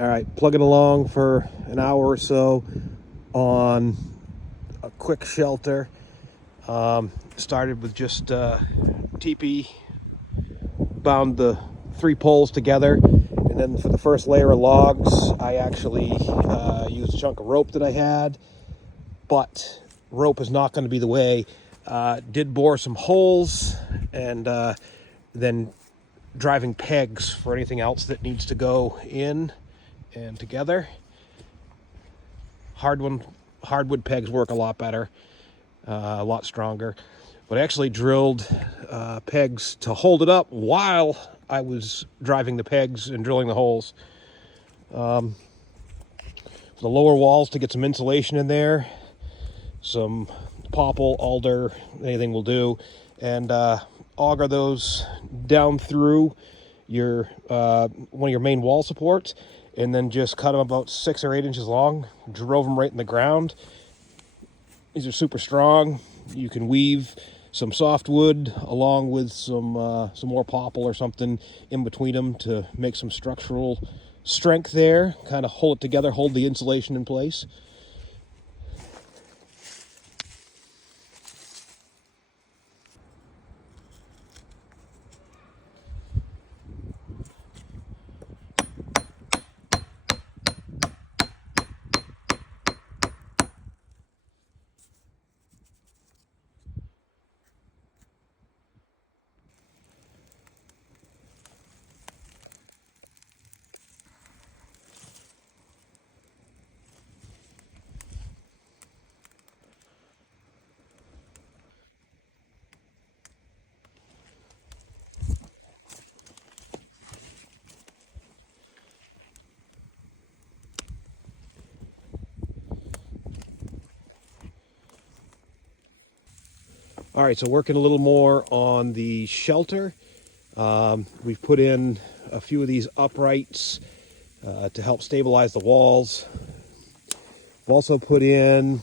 All right, plugging along for an hour or so on a quick shelter. Started with just teepee, bound the 3 poles together, and then for the first layer of logs, I actually used a chunk of rope that I had, but rope is not going to be the way. Did bore some holes, and then driving pegs for anything else that needs to go in and together. Hardwood pegs work a lot better, a lot stronger. But I actually drilled pegs to hold it up while I was driving the pegs and drilling the holes. The lower walls to get some insulation in there, some popple, alder, anything will do, and auger those down through your one of your main wall supports, and then just cut them about 6 or 8 inches long, drove them right in the ground. These are super strong. You can weave some softwood along with some more popple or something in between them to make some structural strength there, kind of hold it together, hold the insulation in place. All right, so working a little more on the shelter. We've put in a few of these uprights to help stabilize the walls. We've also put in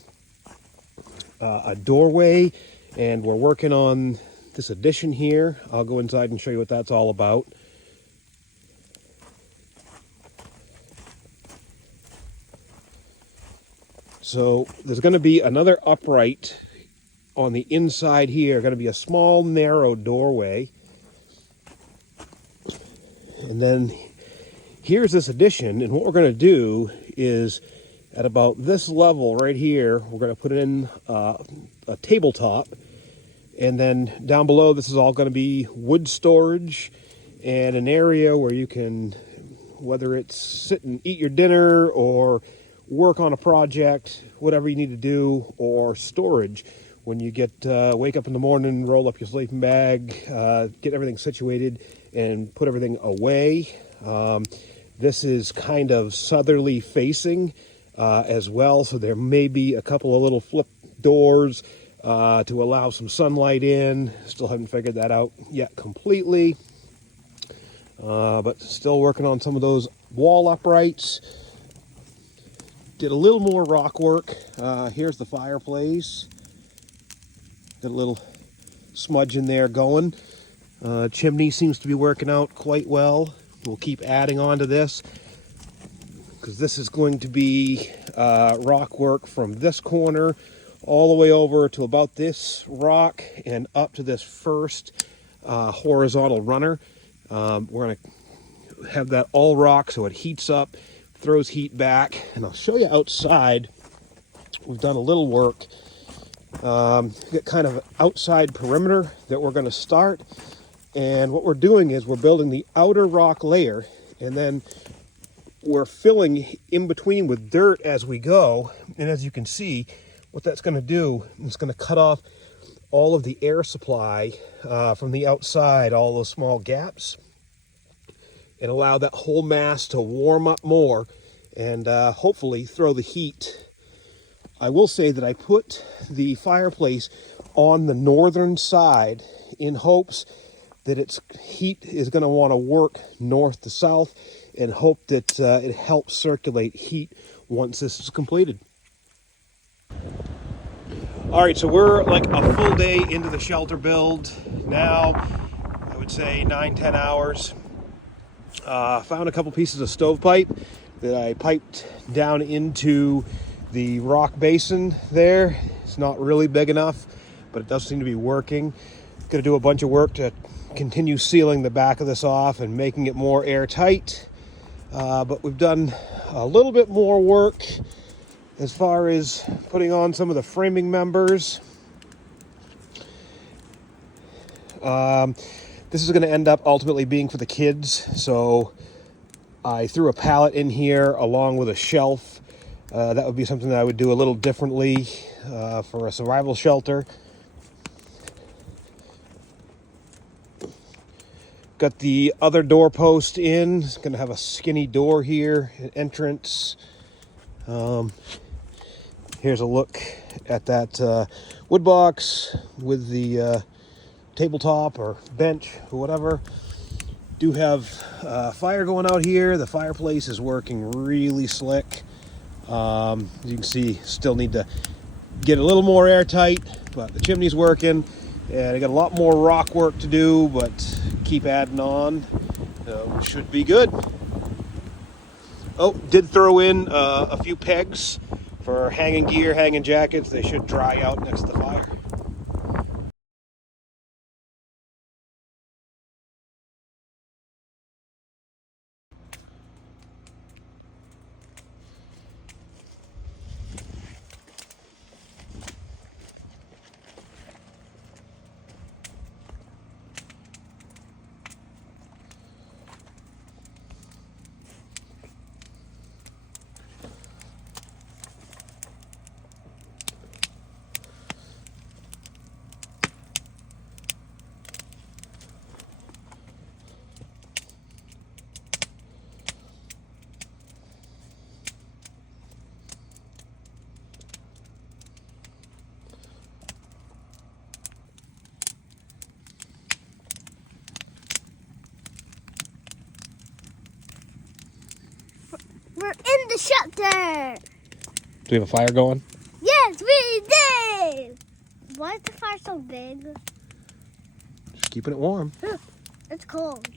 a doorway, and we're working on this addition here. I'll go inside and show you what that's all about. So there's going to be another upright on the inside here, going to be a small narrow doorway. And then here's this addition, and what we're going to do is at about this level right here, we're going to put in a tabletop, and then down below this is all going to be wood storage and an area where you can, whether it's sit and eat your dinner or work on a project, whatever you need to do, or storage. When you wake up in the morning, roll up your sleeping bag, get everything situated, and put everything away. This is kind of southerly facing as well, so there may be a couple of little flip doors to allow some sunlight in. Still haven't figured that out yet completely, but still working on some of those wall uprights. Did a little more rock work. Here's the fireplace. Got a little smudge in there going. Chimney seems to be working out quite well. We'll keep adding on to this because this is going to be rock work from this corner all the way over to about this rock and up to this first horizontal runner. We're going to have that all rock so it heats up, throws heat back, and I'll show you outside. We've done a little work. Got kind of an outside perimeter that we're going to start, and what we're doing is we're building the outer rock layer, and then we're filling in between with dirt as we go. And as you can see, what that's going to do is going to cut off all of the air supply from the outside, all those small gaps, and allow that whole mass to warm up more and hopefully throw the heat. I will say that I put the fireplace on the northern side in hopes that its heat is going to want to work north to south, and hope that it helps circulate heat once this is completed. All right, so we're like a full day into the shelter build now. I would say 9-10 hours. Found a couple pieces of stovepipe that I piped down into the rock basin there. It's not really big enough, but it does seem to be working. Going to do a bunch of work to continue sealing the back of this off and making it more airtight. But we've done a little bit more work as far as putting on some of the framing members. This is going to end up ultimately being for the kids, so I threw a pallet in here along with a shelf. That would be something that I would do a little differently for a survival shelter. Got the other doorpost in. It's going to have a skinny door here, an entrance. Here's a look at that wood box with the tabletop or bench or whatever. Do have fire going out here. The fireplace is working really slick. As you can see, still need to get a little more airtight, but the chimney's working. And I got a lot more rock work to do, but keep adding on. Should be good. Oh, did throw in a few pegs for hanging gear, hanging jackets. They should dry out next to the fire. We're in the shelter. Do we have a fire going? Yes, we did. Why is the fire so big? Just keeping it warm. It's cold.